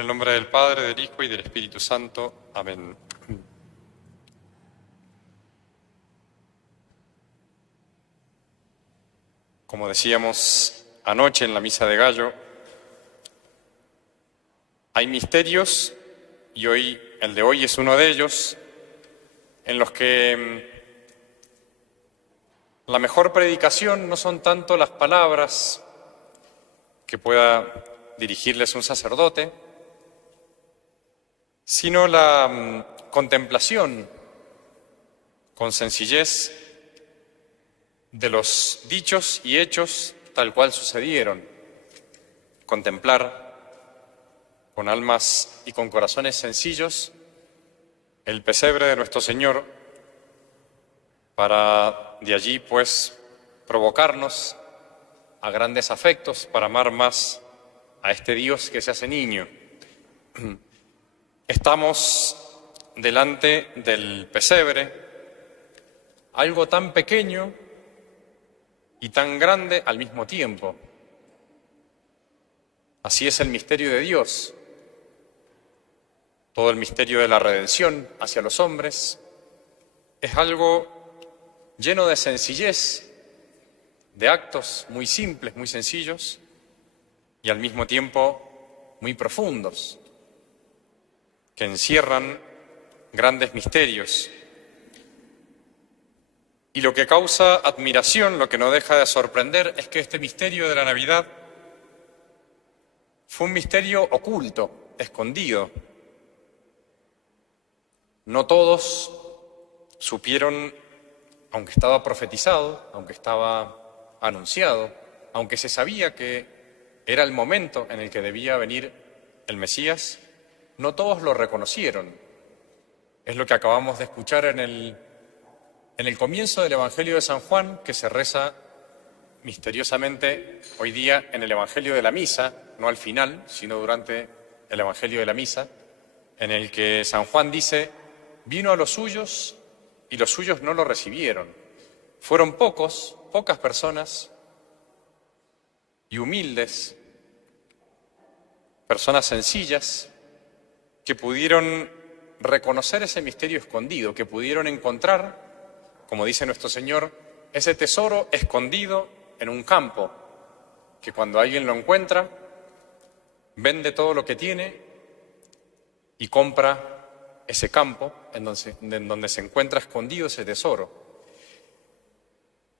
el nombre del Padre, del Hijo y del Espíritu Santo. Amén. Como decíamos anoche en la Misa de Gallo, hay misterios, y hoy, el de hoy es uno de ellos, en los que la mejor predicación no son tanto las palabras que pueda dirigirles un sacerdote, sino la contemplación con sencillez de los dichos y hechos tal cual sucedieron. Contemplar con almas y con corazones sencillos el pesebre de nuestro Señor, para de allí pues provocarnos a grandes afectos, para amar más a este Dios que se hace niño. Estamos delante del pesebre, algo tan pequeño y tan grande al mismo tiempo. Así es el misterio de Dios, todo el misterio de la redención hacia los hombres es algo lleno de sencillez, de actos muy simples, muy sencillos y al mismo tiempo muy profundos, que encierran grandes misterios. Y lo que causa admiración, lo que no deja de sorprender, es que este misterio de la Navidad fue un misterio oculto, escondido. No todos supieron, aunque estaba profetizado, aunque estaba anunciado, aunque se sabía que era el momento en el que debía venir el Mesías, no todos lo reconocieron. Es lo que acabamos de escuchar en el comienzo del Evangelio de San Juan, que se reza misteriosamente hoy día en el Evangelio de la Misa, no al final, sino durante el Evangelio de la Misa, en el que San Juan dice: vino a los suyos y los suyos no lo recibieron. Fueron pocas personas y humildes, personas sencillas, que pudieron reconocer ese misterio escondido, que pudieron encontrar, como dice nuestro Señor, ese tesoro escondido en un campo, que cuando alguien lo encuentra, vende todo lo que tiene y compra ese campo en donde se encuentra escondido ese tesoro.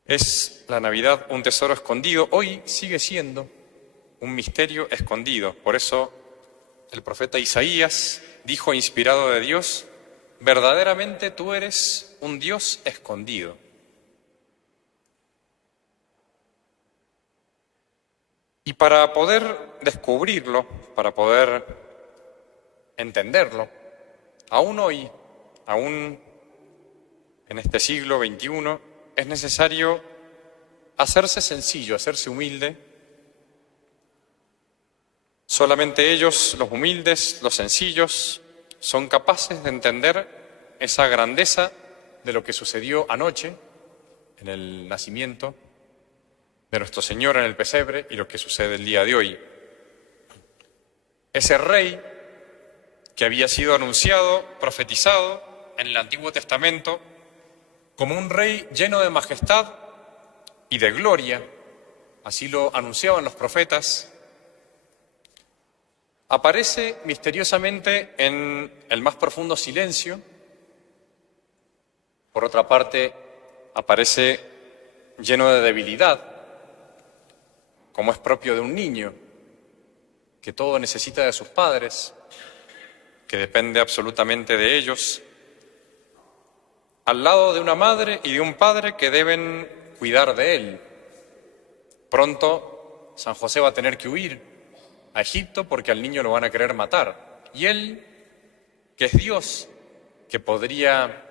Es la Navidad un tesoro escondido, hoy sigue siendo un misterio escondido. Por eso el profeta Isaías dijo, inspirado de Dios: verdaderamente tú eres un Dios escondido. Y para poder descubrirlo, para poder entenderlo, aún hoy, aún en este siglo XXI, es necesario hacerse sencillo, hacerse humilde. Solamente ellos, los humildes, los sencillos, son capaces de entender esa grandeza de lo que sucedió anoche en el nacimiento de nuestro Señor en el pesebre y lo que sucede el día de hoy. Ese rey que había sido anunciado, profetizado en el Antiguo Testamento como un rey lleno de majestad y de gloria, así lo anunciaban los profetas, aparece misteriosamente en el más profundo silencio. Por otra parte, aparece lleno de debilidad, como es propio de un niño, que todo necesita de sus padres, que depende absolutamente de ellos, al lado de una madre y de un padre que deben cuidar de él. Pronto San José va a tener que huir a Egipto porque al niño lo van a querer matar. Y él, que es Dios, que podría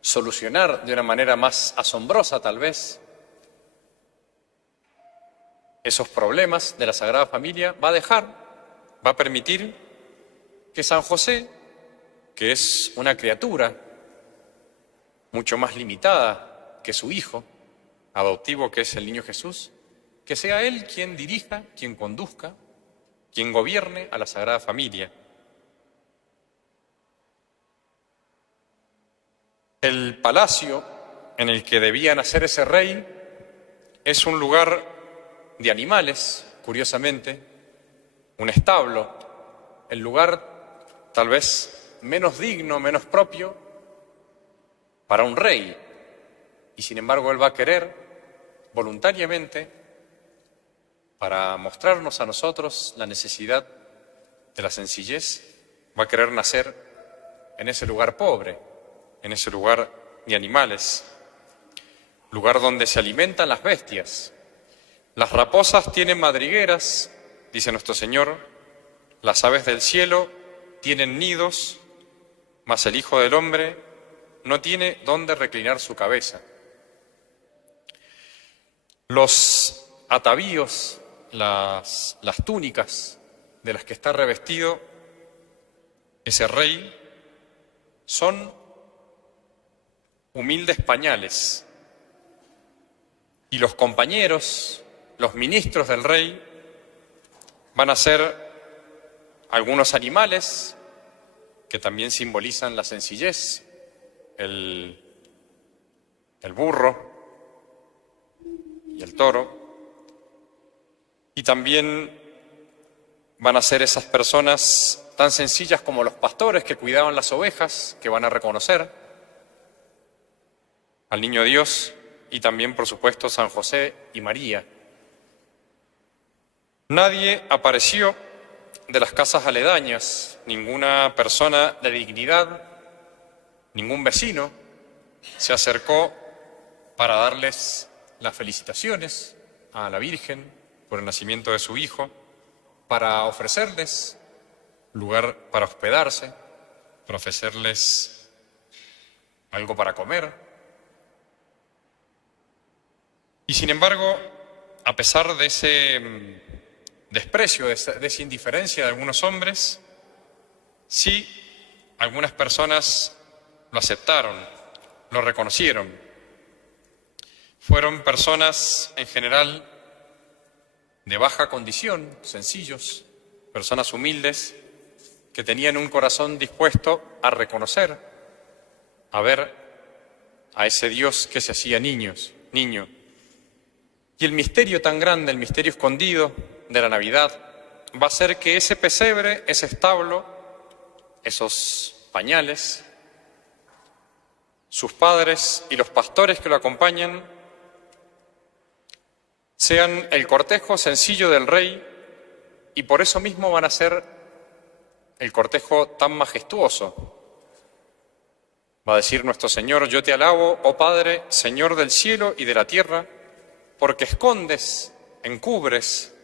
solucionar de una manera más asombrosa tal vez esos problemas de la Sagrada Familia, va a permitir que San José, que es una criatura mucho más limitada que su hijo adoptivo, que es el niño Jesús, que sea él quien dirija, quien conduzca, quien gobierne a la Sagrada Familia. El palacio en el que debía nacer ese rey es un lugar de animales, curiosamente, un establo, el lugar tal vez menos digno, menos propio para un rey. Y sin embargo él va a querer voluntariamente, para mostrarnos a nosotros la necesidad de la sencillez, va a querer nacer en ese lugar pobre, en ese lugar de animales, lugar donde se alimentan las bestias. Las raposas tienen madrigueras, dice nuestro Señor, las aves del cielo tienen nidos, mas el Hijo del Hombre no tiene dónde reclinar su cabeza. Los atavíos, las túnicas de las que está revestido ese rey son humildes pañales, y los compañeros, los ministros del rey, van a ser algunos animales que también simbolizan la sencillez, el burro y el toro, y también van a ser esas personas tan sencillas como los pastores que cuidaban las ovejas, que van a reconocer al niño Dios, y también, por supuesto, San José y María. Nadie apareció de las casas aledañas, ninguna persona de dignidad, ningún vecino se acercó para darles las felicitaciones a la Virgen por el nacimiento de su hijo, para ofrecerles lugar para hospedarse, para ofrecerles algo para comer. Y sin embargo, a pesar de ese desprecio, de esa indiferencia de algunos hombres, sí, algunas personas lo aceptaron, lo reconocieron. Fueron personas en general de baja condición, sencillos, personas humildes, que tenían un corazón dispuesto a reconocer, a ver a ese Dios que se hacía niño. Y el misterio tan grande, el misterio escondido de la Navidad, va a ser que ese pesebre, ese establo, esos pañales, sus padres y los pastores que lo acompañan, sean el cortejo sencillo del rey, y por eso mismo van a ser el cortejo tan majestuoso. Va a decir nuestro Señor: yo te alabo, oh Padre, Señor del cielo y de la tierra, porque escondes, encubres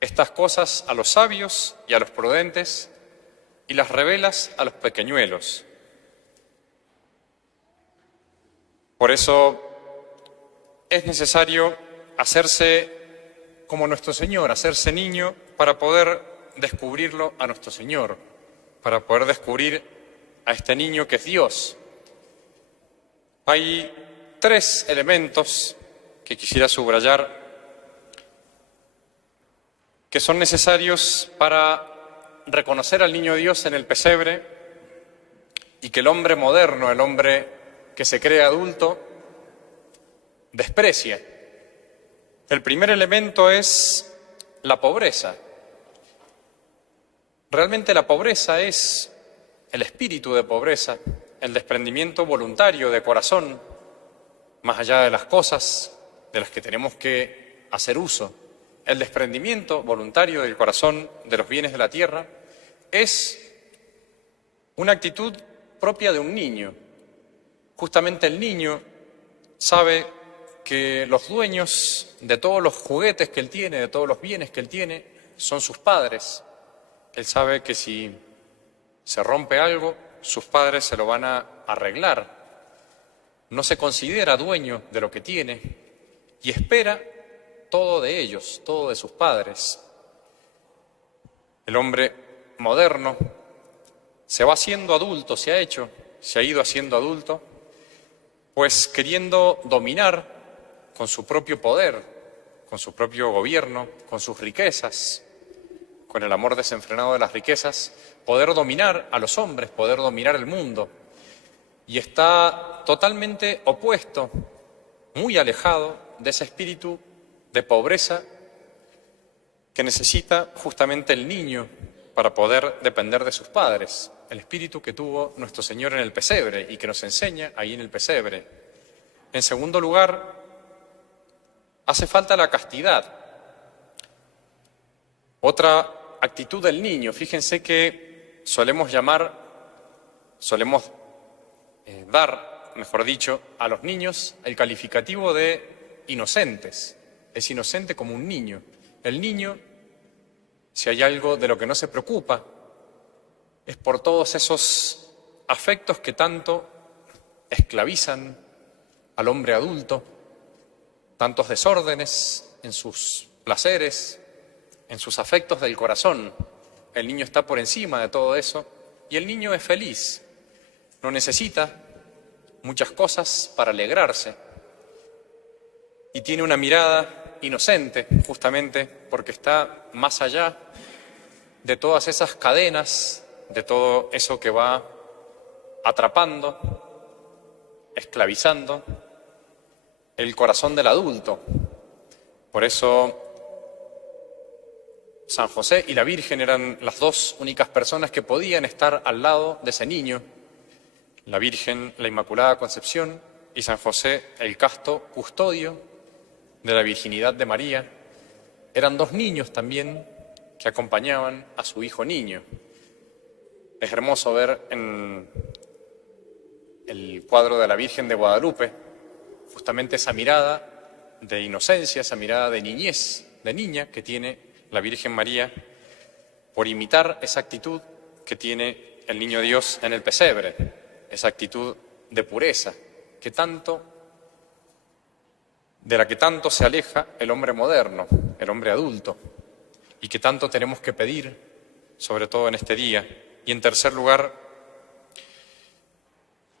estas cosas a los sabios y a los prudentes, y las revelas a los pequeñuelos. Por eso es necesario hacerse como nuestro Señor, hacerse niño, para poder descubrirlo a nuestro Señor, para poder descubrir a este niño que es Dios. Hay 3 elementos que quisiera subrayar, que son necesarios para reconocer al niño Dios en el pesebre, y que el hombre moderno, el hombre que se cree adulto, desprecia. El primer elemento es la pobreza. Realmente la pobreza es el espíritu de pobreza, el desprendimiento voluntario de corazón, más allá de las cosas de las que tenemos que hacer uso. El desprendimiento voluntario del corazón de los bienes de la tierra es una actitud propia de un niño. Justamente el niño sabe que los dueños de todos los juguetes que él tiene, de todos los bienes que él tiene, son sus padres. Él sabe que si se rompe algo, sus padres se lo van a arreglar. No se considera dueño de lo que tiene y espera todo de ellos, todo de sus padres. El hombre moderno se va haciendo adulto, se ha ido haciendo adulto, pues queriendo dominar con su propio poder, con su propio gobierno, con sus riquezas, con el amor desenfrenado de las riquezas, poder dominar a los hombres, poder dominar el mundo. Y está totalmente opuesto, muy alejado de ese espíritu de pobreza que necesita justamente el niño para poder depender de sus padres. El espíritu que tuvo nuestro Señor en el pesebre y que nos enseña ahí en el pesebre. En segundo lugar, hace falta la castidad. Otra actitud del niño. Fíjense que solemos dar, mejor dicho, a los niños el calificativo de inocentes. Es inocente como un niño. El niño, si hay algo de lo que no se preocupa, es por todos esos afectos que tanto esclavizan al hombre adulto, tantos desórdenes en sus placeres, en sus afectos del corazón. El niño está por encima de todo eso y el niño es feliz. No necesita muchas cosas para alegrarse y tiene una mirada inocente, justamente porque está más allá de todas esas cadenas, de todo eso que va atrapando, esclavizando el corazón del adulto. Por eso San José y la Virgen eran las dos únicas personas que podían estar al lado de ese niño. La Virgen, la Inmaculada Concepción, y San José, el casto custodio de la virginidad de María. Eran dos niños también que acompañaban a su hijo niño. Es hermoso ver en el cuadro de la Virgen de Guadalupe justamente esa mirada de inocencia, esa mirada de niñez, de niña que tiene la Virgen María, por imitar esa actitud que tiene el niño Dios en el pesebre, esa actitud de pureza de la que tanto se aleja el hombre moderno, el hombre adulto, y que tanto tenemos que pedir, sobre todo en este día. Y en tercer lugar,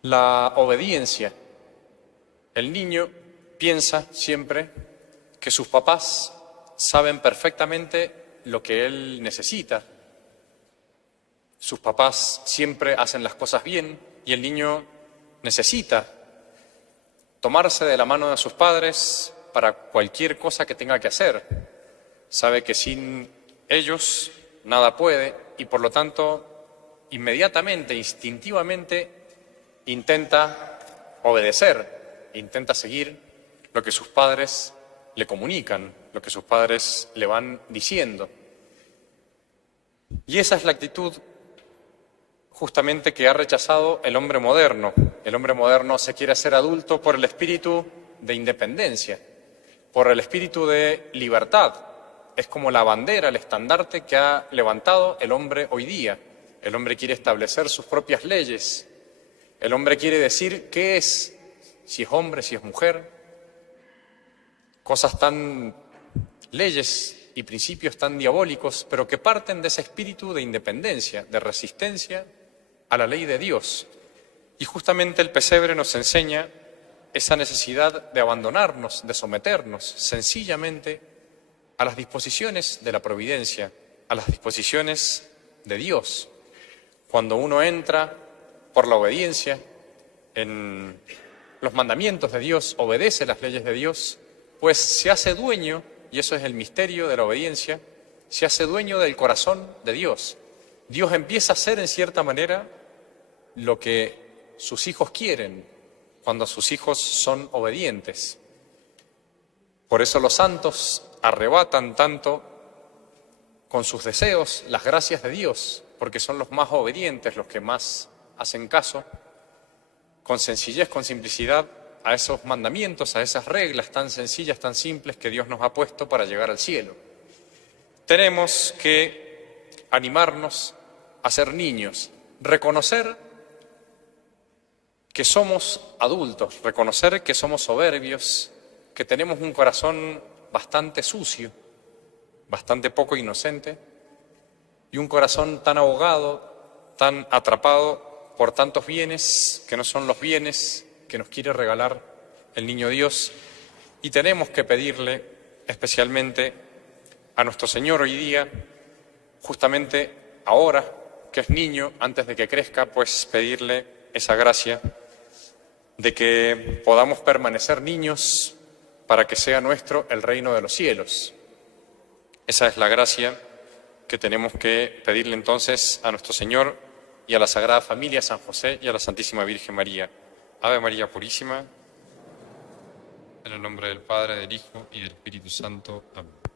la obediencia. El niño piensa siempre que sus papás saben perfectamente lo que él necesita. Sus papás siempre hacen las cosas bien y el niño necesita tomarse de la mano de sus padres para cualquier cosa que tenga que hacer. Sabe que sin ellos nada puede y por lo tanto inmediatamente, instintivamente intenta obedecer, intenta seguir lo que sus padres le comunican, lo que sus padres le van diciendo. Y esa es la actitud justamente que ha rechazado el hombre moderno. El hombre moderno se quiere hacer adulto por el espíritu de independencia, por el espíritu de libertad. Es como la bandera, el estandarte que ha levantado el hombre hoy día. El hombre quiere establecer sus propias leyes. El hombre quiere decir qué es, si es hombre, si es mujer. Leyes y principios tan diabólicos, pero que parten de ese espíritu de independencia, de resistencia a la ley de Dios. Y justamente el pesebre nos enseña esa necesidad de abandonarnos, de someternos sencillamente a las disposiciones de la providencia, a las disposiciones de Dios. Cuando uno entra por la obediencia en los mandamientos de Dios, obedece las leyes de Dios, pues se hace dueño, y eso es el misterio de la obediencia, se hace dueño del corazón de Dios. Dios empieza a hacer en cierta manera lo que sus hijos quieren cuando sus hijos son obedientes. Por eso los santos arrebatan tanto con sus deseos las gracias de Dios, porque son los más obedientes, los que más hacen caso, con sencillez, con simplicidad, a esos mandamientos, a esas reglas tan sencillas, tan simples que Dios nos ha puesto para llegar al cielo. Tenemos que animarnos a ser niños, reconocer que somos adultos, reconocer que somos soberbios, que tenemos un corazón bastante sucio, bastante poco inocente, y un corazón tan ahogado, tan atrapado por tantos bienes que no son los bienes que nos quiere regalar el niño Dios, y tenemos que pedirle especialmente a nuestro Señor hoy día justamente ahora que es niño, antes de que crezca, pues pedirle esa gracia de que podamos permanecer niños para que sea nuestro el reino de los cielos. Esa es la gracia que tenemos que pedirle entonces a nuestro Señor y a la Sagrada Familia, a San José y a la Santísima Virgen María. Ave María Purísima, en el nombre del Padre, del Hijo y del Espíritu Santo. Amén.